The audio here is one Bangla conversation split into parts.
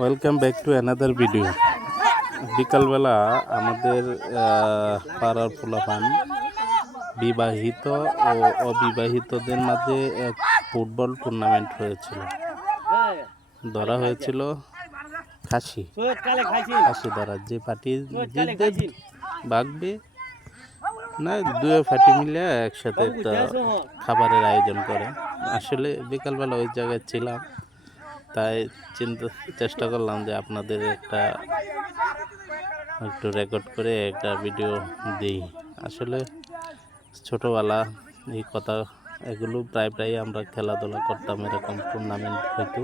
Welcome back to another video. বিকালবেলা আমাদের পাড়ার পোলাপান বিবাহিত ও অবিবাহিতদের মাঝে এক ফুটবল টুর্নামেন্ট হয়েছিল। ধরা হয়েছিল খাসি ধরা, যে পার্টি জিতবে ভাগবে না, দুই পার্টি মিলে একসাথে একটা খাবারের আয়োজন করে। আসলে বিকালবেলা ওই জায়গায় ছিলাম, তাই চেষ্টা করলাম যে আপনাদের একটু রেকর্ড করে একটা ভিডিও দিই। আসলে ছোটোবেলা এই কথা এগুলো প্রায় আমরা খেলাধুলা করতাম, এরকম টুর্নামেন্ট হইতো।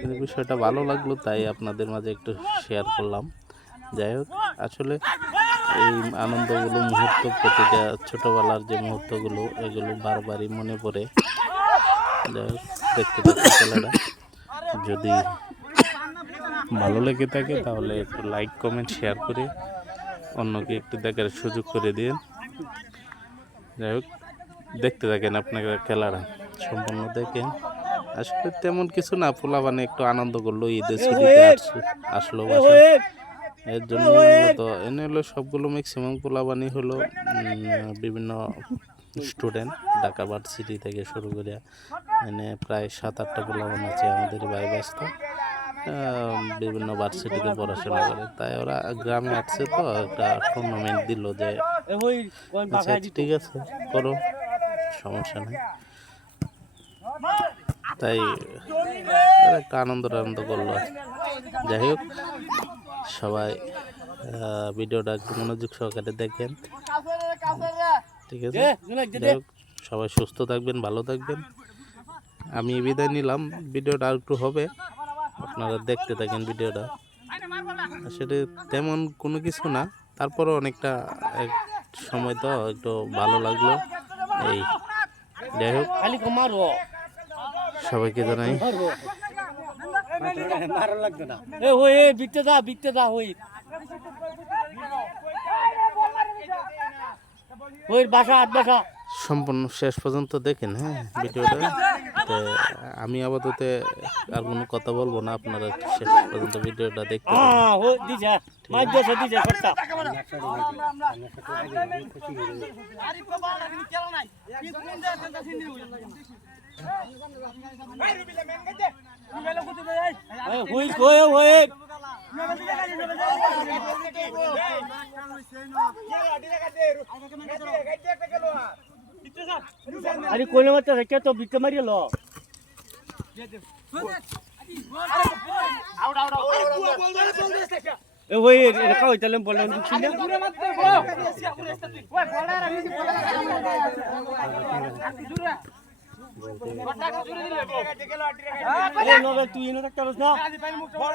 কিন্তু বিষয়টা ভালো লাগলো, তাই আপনাদের মাঝে একটু শেয়ার করলাম। যাই হোক, আসলে এই আনন্দগুলো মুহূর্ত, প্রতিটা ছোটোবেলার যে মুহূর্তগুলো, এগুলো বারবারই মনে পড়ে। যাই হোক, দেখতে খেলাটা যদি ভালো লেগে থাকে তাহলে একটু লাইক কমেন্ট শেয়ার করে অন্যকে একটু দেখার সুযোগ করে দিন। যাই হোক, দেখতে থাকেন, আপনারা খেলাটা সম্পূর্ণ দেখেন। আসলে তেমন কিছু না, পোলাপানে একটু আনন্দ করলো, ঈদের ছুটিতে আসলো বাসায়, এর জন্য মূলত এনে হলো সবগুলো ম্যাক্সিমাম পোলাপানি হলো বিভিন্ন স্টুডেন্ট, ঢাকা ভার্সিটি থেকে শুরু করে এনে প্রায় 7-8টা পোলাপান আছে আমাদের ভাই ব্যস্ত, বিভিন্ন ভার্সিটিতে পড়াশোনা করে। তাই ওরা গ্রামে আসছে, তো একটা টুর্নামেন্ট দিল যে আচ্ছা ঠিক আছে করো, সমস্যা নেই। তাই একটা আনন্দ করলো। যাই হোক, সবাই ভিডিওটা একটু মনোযোগ সহকারে দেখেন, ঠিক আছে? যাই হোক, সবাই সুস্থ থাকবেন, ভালো থাকবেন। আমি বিদায় নিলাম, ভিডিওটা আর একটু হবে, আপনারা দেখতে থাকেন ভিডিওটা। আসলে তেমন কোনো কিছু না, তারপরও অনেকটা এক সময় তো একটু ভালো লাগলো। এই যাই হোক, সবাইকে জানাই সম্পূর্ণ শেষ পর্যন্ত দেখেন, হ্যাঁ ভিডিওটা। তো আমি আপাতত আর কোনো কথা বলবো না, আপনারা শেষ পর্যন্ত ভিডিওটা দেখতে আরে কোলে মত রেখে তো বিকে মারিলো এ ওই রেখা হইতালে বলেন ছিল দূরে মত গো ওই বলার আমি দূরে বটা জুড়ে দিলে গো এ নো তুই ইনো একটা রস না বল